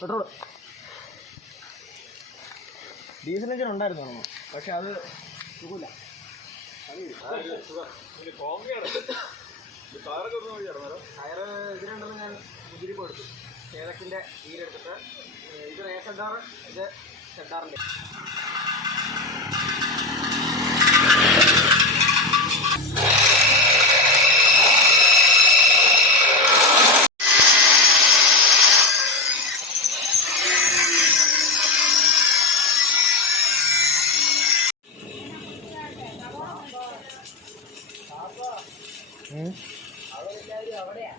Petrol diesel engine ഉണ്ടായിരുന്നു പക്ഷെ അത് സുഖമില്ല. ടയർ ഇതിനുണ്ടെന്ന് ഞാൻ മുതിരിപ്പ് എടുത്തു. ചേതക്കിൻ്റെ തീരെടുത്തിട്ട് ഇത് റേസെഡാർ, ഇത് ഷെഡാറിൻ്റെ. അവിടെയാ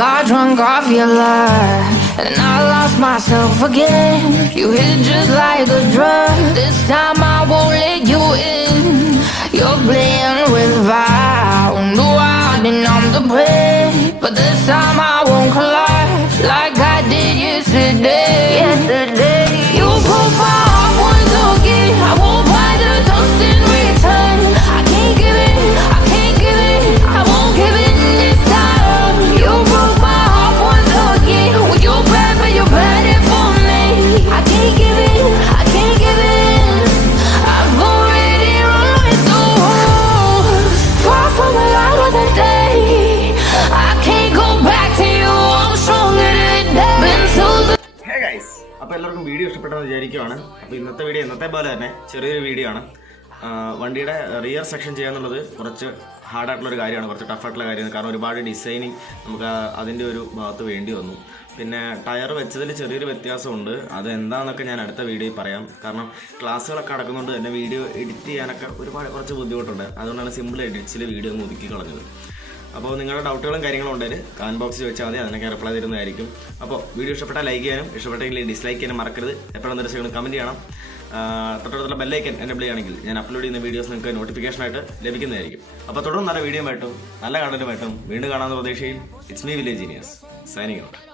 Got drunk off your life, and I lost myself again. You hit just like a drug. This time I won't let you in. You're playing with fire. No, I didn't on the prey, but this time I won't collide like I did yesterday. You broke my heart once again. I won't buy the toast in return. I can't give it, I can't give it, I won't give it this time. You broke my heart once again with your എല്ലാവർക്കും video ഇഷ്ടപ്പെട്ടെന്ന് വിചാരിക്കുകയാണ്. അപ്പോൾ ഇന്നത്തെ video ഇന്നത്തെ പോലെ തന്നെ ചെറിയൊരു video ആണ്. വണ്ടിയുടെ റിയർ സെക്ഷൻ ചെയ്യാന്നുള്ളത് കുറച്ച് ഹാർഡായിട്ടുള്ളൊരു കാര്യമാണ്, കുറച്ച് ടഫായിട്ടുള്ള കാര്യമാണ്. കാരണം ഒരുപാട് ഡിസൈനിങ് നമുക്ക് അതിൻ്റെ ഒരു ഭാഗത്ത് വേണ്ടി വന്നു. പിന്നെ ടയർ വെച്ചതിൽ ചെറിയൊരു വ്യത്യാസമുണ്ട്. അത് എന്താണെന്നൊക്കെ ഞാൻ അടുത്ത വീഡിയോയിൽ പറയാം. കാരണം ക്ലാസ്സുകളൊക്കെ നടക്കുന്നുണ്ട് തന്നെ വീഡിയോ എഡിറ്റ് ചെയ്യാനൊക്കെ കുറച്ച് ബുദ്ധിമുട്ടുണ്ട്. അതുകൊണ്ടാണ് സിമ്പിൾ എഡിറ്റ്സിൽ വീഡിയോ ഒന്ന് ഒതുക്കി കളഞ്ഞത്. അപ്പോൾ നിങ്ങളുടെ ഡൗട്ടുകളും കാര്യങ്ങളും ഉണ്ടെങ്കിൽ കമൻറ്റ് ബോക്സിൽ വെച്ചാൽ മതി, അതിനൊക്കെ റിപ്ലൈ തരുന്നതായിരിക്കും. അപ്പോൾ വീഡിയോ ഇഷ്ടപ്പെട്ടാൽ ലൈക്ക് ചെയ്യാനും ഇഷ്ടപ്പെട്ടെങ്കിൽ ഡിസ്ലൈക്ക് ചെയ്യാനും മറക്കരുത്. എപ്പോഴും നിർദ്ദേശങ്ങൾ കമൻറ്റ് ചെയ്യണം. തൊട്ടടുത്തുള്ള ബെല്ലൈക്കൻ എനേബിൾ ചെയ്യുകയാണെങ്കിൽ ഞാൻ അപ്ലോഡ് ചെയ്യുന്ന വീഡിയോസ് നിങ്ങൾക്ക് നോട്ടിഫിക്കേഷനായിട്ട് ലഭിക്കുന്നതായിരിക്കും. അപ്പോൾ തുടർന്ന് നല്ല വീഡിയോ ആയിട്ടും നല്ല കണ്ടന്റുമായിട്ടും വീണ്ടും കാണാവുന്ന പ്രതീക്ഷയിൽ it's me village genius signing out.